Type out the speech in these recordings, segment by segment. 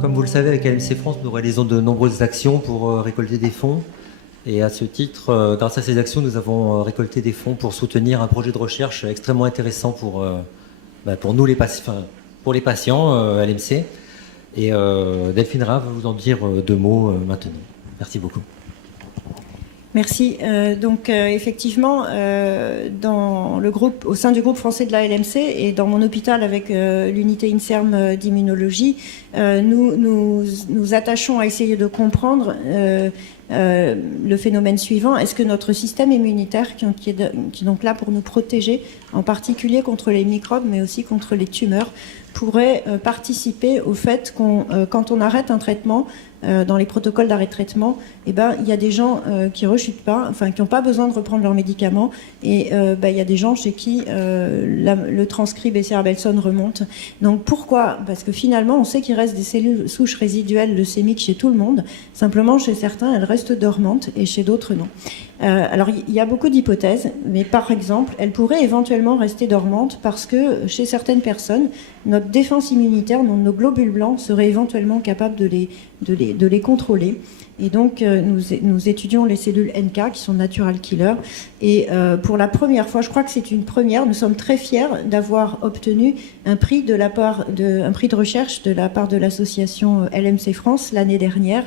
Comme vous le savez, avec LMC France, nous réalisons de nombreuses actions pour récolter des fonds. Et à ce titre, grâce à ces actions, nous avons récolté des fonds pour soutenir un projet de recherche extrêmement intéressant pour nous, pour les patients LMC. Et Delphine Rat va vous en dire deux mots maintenant. Merci beaucoup. Merci. Effectivement, au sein du groupe français de la LMC et dans mon hôpital avec l'unité INSERM d'immunologie, nous attachons à essayer de comprendre le phénomène suivant. Est-ce que notre système immunitaire, qui est donc là pour nous protéger, en particulier contre les microbes, mais aussi contre les tumeurs, pourrait participer au fait quand on arrête un traitement, dans les protocoles d'arrêt de traitement, il y a des gens qui rechutent pas, qui n'ont pas besoin de reprendre leurs médicaments, et il y a des gens chez qui le transcrit BCR-Belson remonte. Donc pourquoi ? Parce que finalement, on sait qu'il reste des cellules souches résiduelles leucémiques chez tout le monde. Simplement, chez certains, elles restent dormantes, et chez d'autres, non. Alors, il y a beaucoup d'hypothèses, mais par exemple, elles pourraient éventuellement rester dormantes parce que chez certaines personnes, notre défense immunitaire, nos globules blancs, seraient éventuellement capables de les contrôler. Et donc, nous étudions les cellules NK, qui sont natural killers. Et pour la première fois, je crois que c'est une première, nous sommes très fiers d'avoir obtenu un prix un prix de recherche de la part de l'association LMC France l'année dernière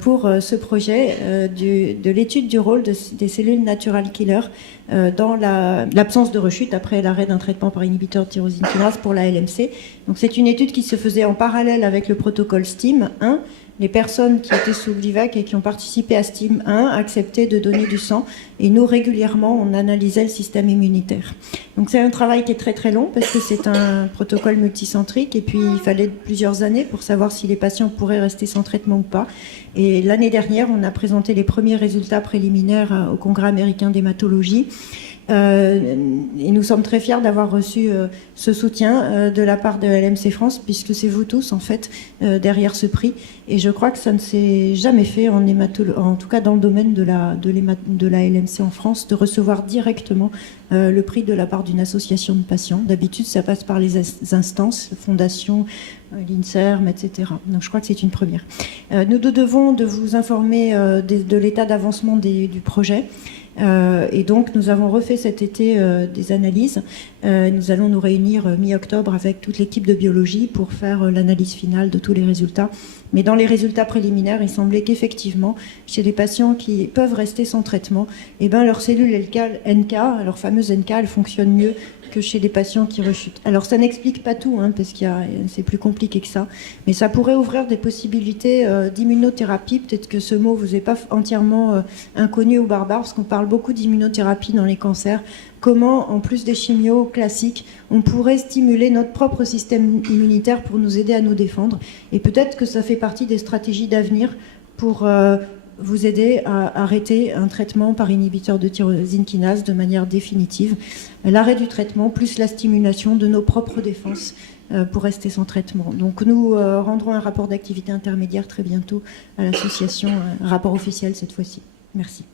pour ce projet de l'étude du rôle des cellules natural killers dans l'absence de rechute après l'arrêt d'un traitement par inhibiteur de tyrosine kinase pour la LMC. Donc, c'est une étude qui se faisait en parallèle avec le protocole STEAM 1. Les personnes qui étaient sous Gleevec et qui ont participé à STEAM 1 acceptaient de donner du sang, et nous, régulièrement, on analysait le système immunitaire. Donc c'est un travail qui est très très long parce que c'est un protocole multicentrique, et puis il fallait plusieurs années pour savoir si les patients pourraient rester sans traitement ou pas. Et l'année dernière, on a présenté les premiers résultats préliminaires au Congrès américain d'hématologie. Et nous sommes très fiers d'avoir reçu ce soutien de la part de LMC France, puisque c'est vous tous en fait derrière ce prix, et je crois que ça ne s'est jamais fait en tout cas dans le domaine de la LMC en France, de recevoir directement le prix de la part d'une association de patients. D'habitude ça passe par les instances, fondations, l'INSERM, etc. Donc je crois que c'est une première. Nous devons de vous informer de l'état d'avancement du projet. Et donc nous avons refait cet été des analyses. Nous allons nous réunir mi-octobre avec toute l'équipe de biologie pour faire l'analyse finale de tous les résultats. Mais dans les résultats préliminaires, il semblait qu'effectivement, chez les patients qui peuvent rester sans traitement, leurs cellules NK, leurs fameuses NK, elles fonctionnent mieux que chez les patients qui rechutent. Alors ça n'explique pas tout, parce que c'est plus compliqué que ça, mais ça pourrait ouvrir des possibilités d'immunothérapie. Peut-être que ce mot vous est pas entièrement inconnu ou barbare, parce qu'on parle beaucoup d'immunothérapie dans les cancers. Comment, en plus des chimios classiques, on pourrait stimuler notre propre système immunitaire pour nous aider à nous défendre. Et peut-être que ça fait partie des stratégies d'avenir pour vous aider à arrêter un traitement par inhibiteur de tyrosine kinase de manière définitive. L'arrêt du traitement plus la stimulation de nos propres défenses pour rester sans traitement. Donc nous rendrons un rapport d'activité intermédiaire très bientôt à l'association, un rapport officiel cette fois-ci. Merci.